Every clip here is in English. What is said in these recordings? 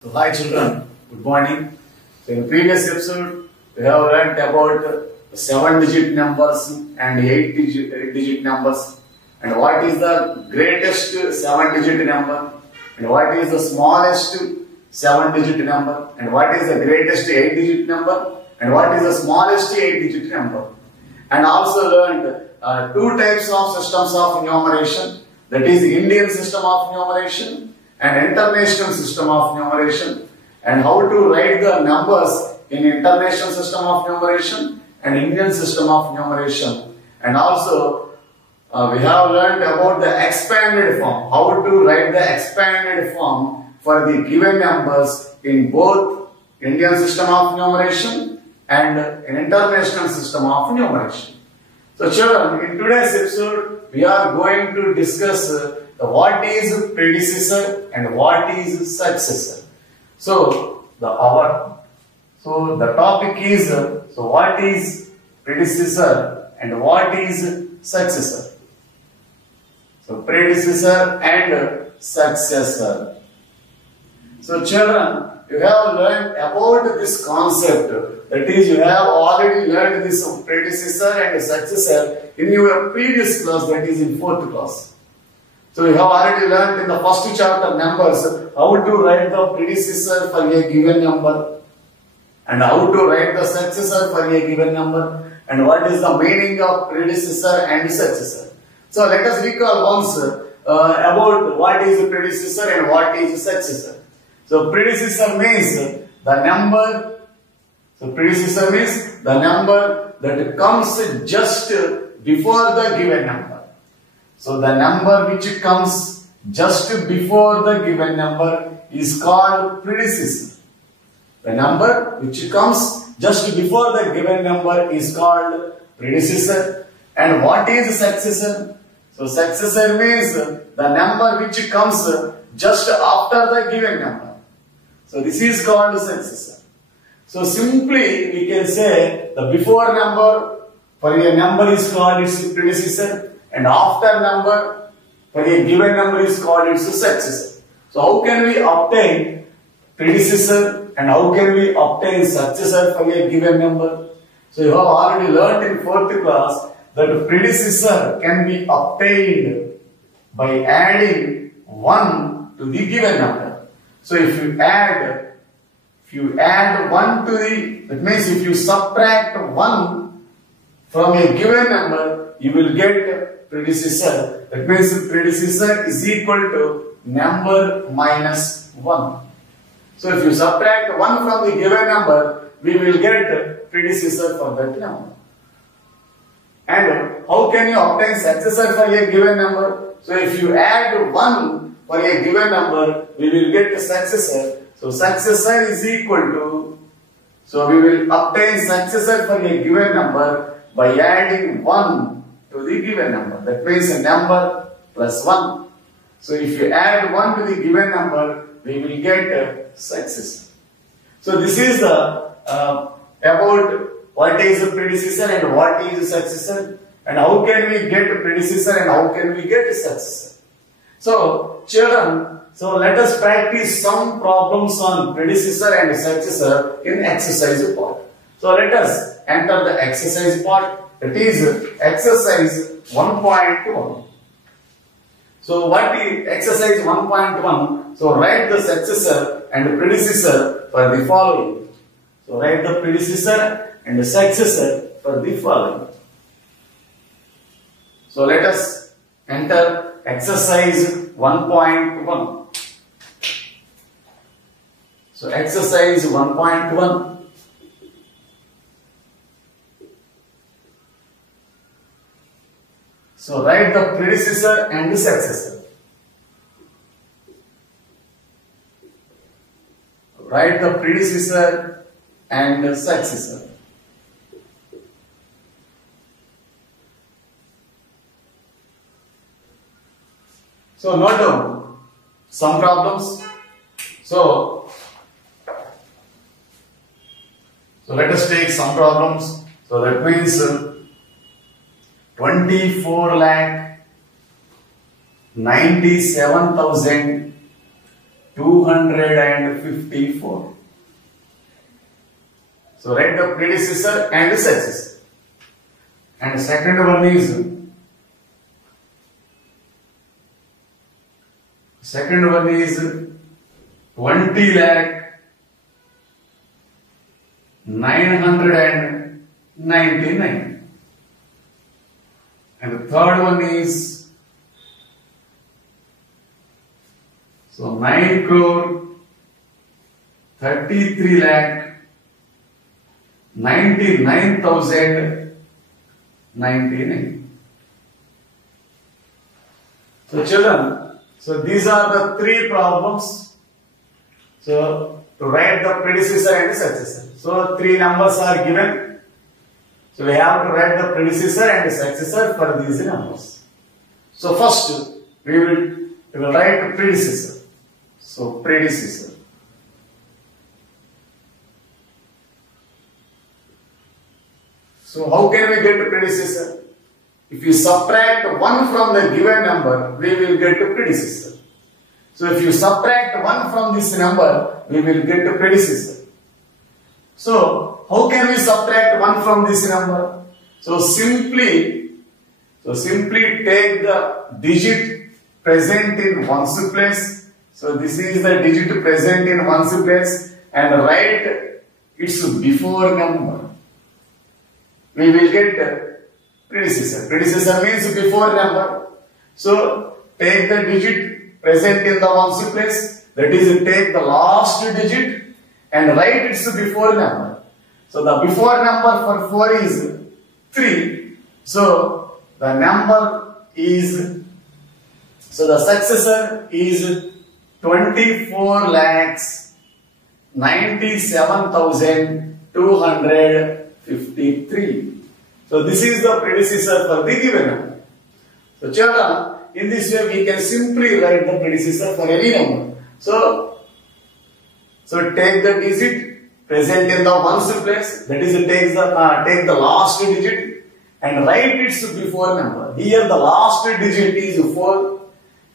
So, hi children, good morning. So in the previous episode, we have learnt about 7-digit numbers and 8-digit numbers, and what is the greatest 7-digit number, and what is the smallest 7-digit number, and what is the greatest 8-digit number, and what is the smallest 8-digit number. And also learned two types of systems of enumeration, that is Indian system of enumeration and international system of enumeration, and how to write the numbers in international system of enumeration and Indian system of enumeration. And also we have learned about the expanded form, how to write the expanded form for the given numbers in both Indian system of enumeration and an international system of enumeration. So children, in today's episode, we are going to discuss what is predecessor and what is successor. So the topic is what is predecessor and what is successor. So predecessor and successor. So children, you have learned about this concept, that is, you have already learned this predecessor and successor in your previous class, that is in 4th class. So you have already learned in the first chapter numbers how to write the predecessor for a given number and how to write the successor for a given number and what is the meaning of predecessor and successor. So let us recall once about what is predecessor and what is successor. So predecessor means the number. So predecessor means the number that comes just before the given number. So the number which comes just before the given number is called predecessor. The number which comes just before the given number is called predecessor. And what is successor? So successor means the number which comes just after the given number. So this is called successor. So simply we can say the before number for a number is called its predecessor, and after number for a given number is called its successor. So how can we obtain predecessor and how can we obtain successor for a given number? So you have already learnt in 4th class that predecessor can be obtained by adding 1 to the given number. So if you add 1 to the, that means if you subtract 1 from a given number, you will get predecessor. That means predecessor is equal to number minus 1. So if you subtract 1 from the given number, we will get predecessor for that number. And how can you obtain successor for a given number? So if you add 1 for a given number, we will get a successor. So successor is equal to, so we will obtain successor for a given number by adding 1 to the given number. That means a number plus 1. So if you add 1 to the given number, we will get a successor. So this is the about what is a predecessor and what is a successor, and how can we get a predecessor and how can we get a successor. So children, so let us practice some problems on predecessor and successor in exercise part. So let us enter the exercise part, that is exercise 1.1. So what is exercise 1.1? So write the successor and predecessor for the following. So write the predecessor and the successor for the following. So let us enter exercise 1.1. So exercise 1.1. So write the predecessor and the successor. Write the predecessor and the successor. So note down some problems. So let us take some problems. So that means 24 lakh 97,000 254. So write the predecessor and the successor. And second one is 20 lakh 999. And the third one is 9 crore 33 lakh 99,099. So children, so these are the three problems. So to write the predecessor and the successor. So three numbers are given. So we have to write the predecessor and the successor for these numbers. So first we will write predecessor. So predecessor. So how can we get the predecessor? If you subtract 1 from the given number, we will get the predecessor. So if you subtract 1 from this number, we will get the predecessor. So how can we subtract 1 from this number? So simply take the digit present in ones place. So this is the digit present in ones place and write its before number. We will get predecessor. Predecessor means before number. So take the digit present in the ones place. That is, take the last digit and write its before number. So the before number for 4 is 3. So the number is, so the successor is 24 lakhs 97,253. So this is the predecessor for the given number. So children, in this way we can simply write the predecessor for any number. So take the digit present in the ones place, that is take the last digit and write its before number. Here the last digit is 4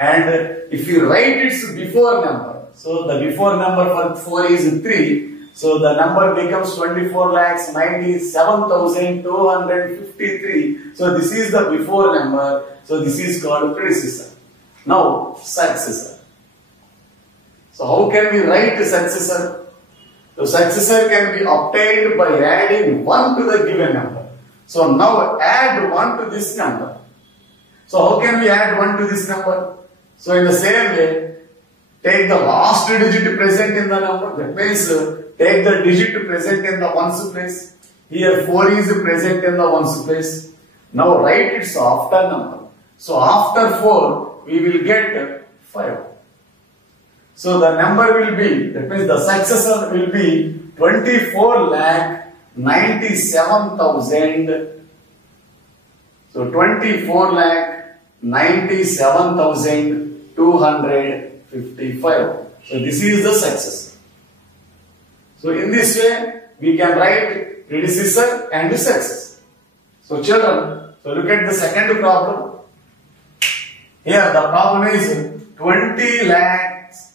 and if you write its before number, so the before number for 4 is 3. So the number becomes 24 lakhs 97,253. So this is the before number. So this is called predecessor. Now successor. So how can we write successor? So successor can be obtained by adding 1 to the given number. So now add 1 to this number. So how can we add 1 to this number? So in the same way, take the last digit present in the number. That means take the digit present in the ones place. Here 4 is present in the ones place. Now write its after number. So after 4 we will get 5. So the number will be, that means the successor will be 24 lakh 97,000. So 24 lakh 97,255. So this is the successor. So in this way we can write predecessor and the successor. So children, so look at the second problem. Here the problem is 20 lakhs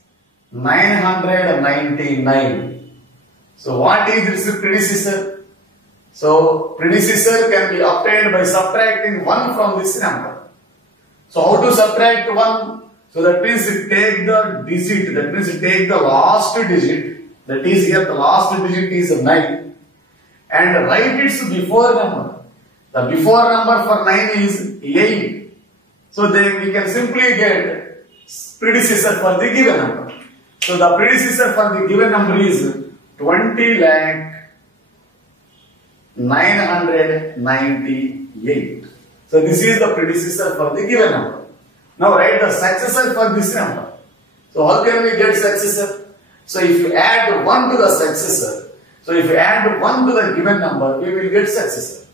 999. So what is this predecessor? So predecessor can be obtained by subtracting 1 from this number. So how to subtract 1? So that means take the digit, that means take the last digit, that is here the last digit is 9 and write its before number. The before number for 9 is 8. So then we can simply get predecessor for the given number. So the predecessor for the given number is 20 lakh 998. So this is the predecessor for the given number. Now write the successor for this number. So how can we get successor? So if you add 1 to the successor, so if you add 1 to the given number, we will get successor.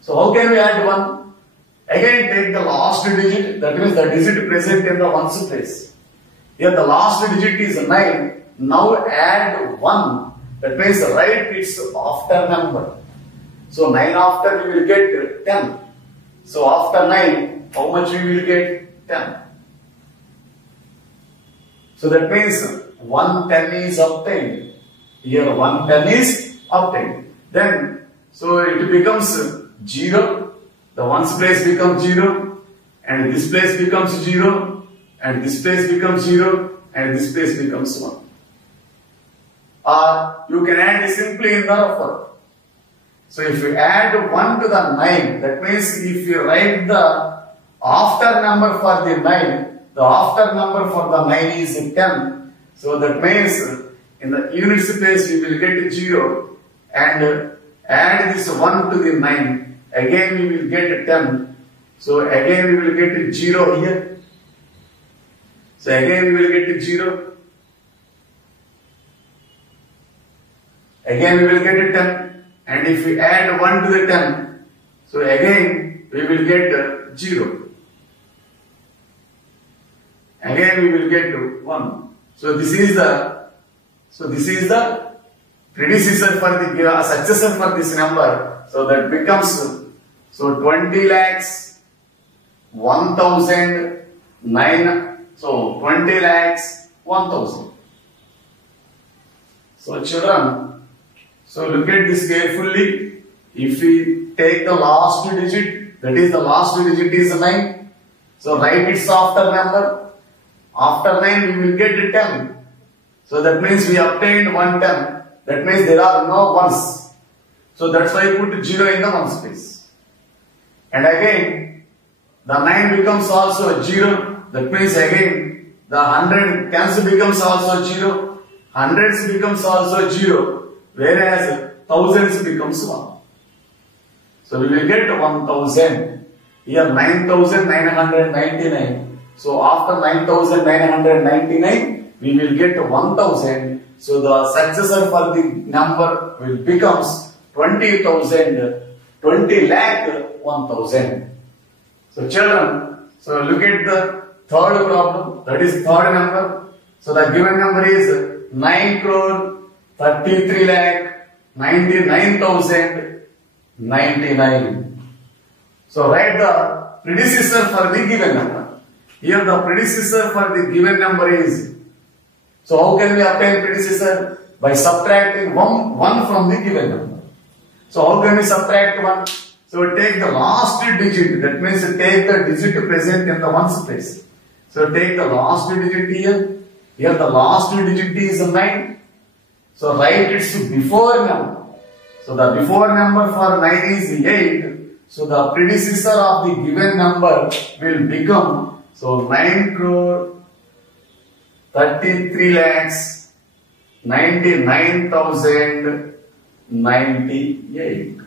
So how can we add 1? Again take the last digit, that means the digit present in the ones place. Here the last digit is 9. Now add 1. That means write its after number. So 9 after we will get 10. So after 9, how much we will get? 10. So that means 110 is obtained. Here 110 is obtained. Then, so it becomes 0. The ones place becomes 0. And this place becomes 0. And this place becomes 0. And this place becomes 1. Or you can add simply in the offer. So if you add 1 to the 9, that means if you write the after number for the 9, the after number for the 9 is 10. So that means in the units place you will get 0 and add this 1 to the 9. Again we will get 10. So again we will get 0 here. So again we will get 0. Again we will get 10. And if we add 1 to the 10, so again we will get 0. Again we will get 1. So this is the predecessor for the successor for this number. So that becomes 20 lakhs 1000 9. So 20 lakhs 1000. So children, so look at this carefully. If we take the last digit, that is the last digit is 9. So write its after number. After 9 we will get 10. So that means we obtained 110. That means there are no ones. So that's why I put 0 in the ones place. And again, the 9 becomes also 0. That means again, the 100 tens becomes also 0. Hundreds becomes also 0. Whereas thousands becomes 1. So we will get 1000. Here 9999. So after 9999, we will get 1000. So the successor for the number will becomes 20,000, 20 lakh 1000. So children, so look at the third problem. That is third number. So the given number is 9 crore 33 lakh 99,099. So write the predecessor for the given number. Here the predecessor for the given number is, so how can we obtain predecessor? By subtracting 1 from the given number. So how can we subtract 1? So take the last digit, that means take the digit present in the ones place. So take the last digit here. Here the last digit is 9. So write its before number. So the before number for 9 is 8. So the predecessor of the given number will become, so 9 crore 33 lakhs 99,098.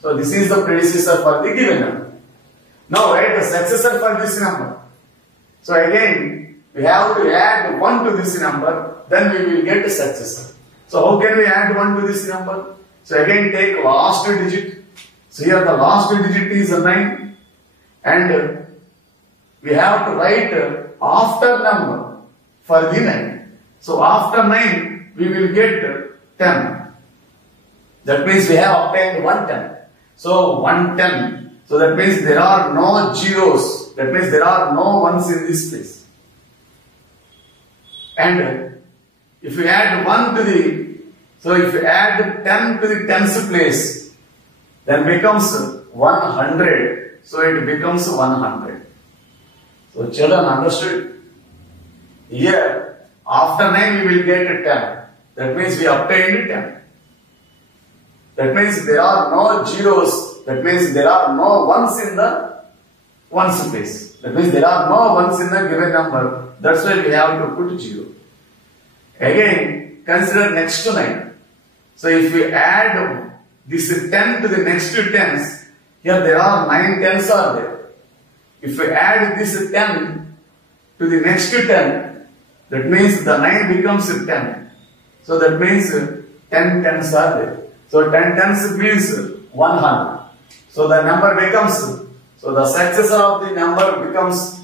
So this is the predecessor for the given number. Now write the successor for this number. So again we have to add 1 to this number, then we will get a successor. So how can we add 1 to this number? So again take last digit. So here the last digit is 9 and we have to write after number for the 9. So after 9 we will get 10. That means we have obtained 110. So 110. So that means there are no zeros. That means there are no ones in this place. And if you add 1 to the, so if you add 10 to the tens place, then becomes 100. So it becomes 100. So children understood? Here, after 9 we will get 10. That means we obtained 10. That means there are no zeros. That means there are no ones in the ones place. That means there are no ones in the given number. That's why we have to put 0. Again, consider next to 9. So if we add this 10 to the next two tens, here there are 9 tens are there. If we add this 10 to the next 10, that means the 9 becomes 10. So that means 10 tens are there. So 10 tens means 100. So the number becomes, so the successor of the number becomes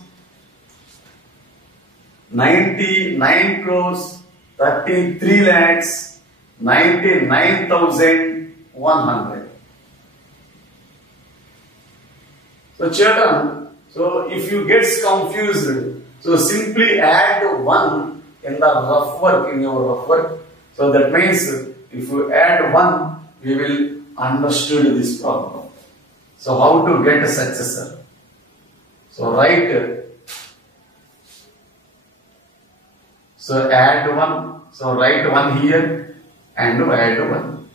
99 crores 33 lakhs 99,100. So children, so if you get confused, so simply add 1 in the rough work, in your rough work. So that means if you add 1, we will understood this problem. So how to get a successor? So write, so add 1, so write 1 here and add 1.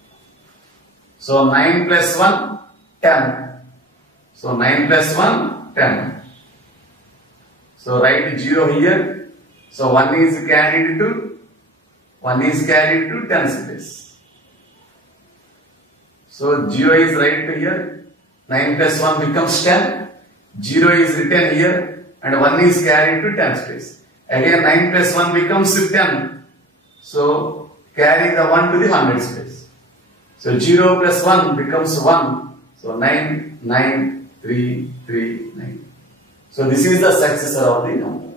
So 9 plus 1, 10. So 9 plus 1, 10. So write 0 here. So 1 is carried to 10's place. So 0 is right here. 9 plus 1 becomes 10. 0 is written here and 1 is carried to 10's place. Again 9 plus 1 becomes 10. So carry the 1 to the 100's place. So 0 plus 1 becomes 1. So 9, 9, 3, 3, 9. So this is the successor of the number.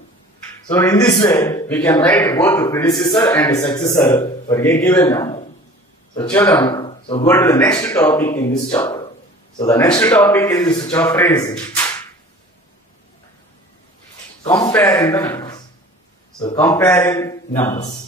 So in this way, we can write both predecessor and successor for a given number. So children, so go to the next topic in this chapter. So the next topic in this chapter is comparing the numbers. So comparing numbers.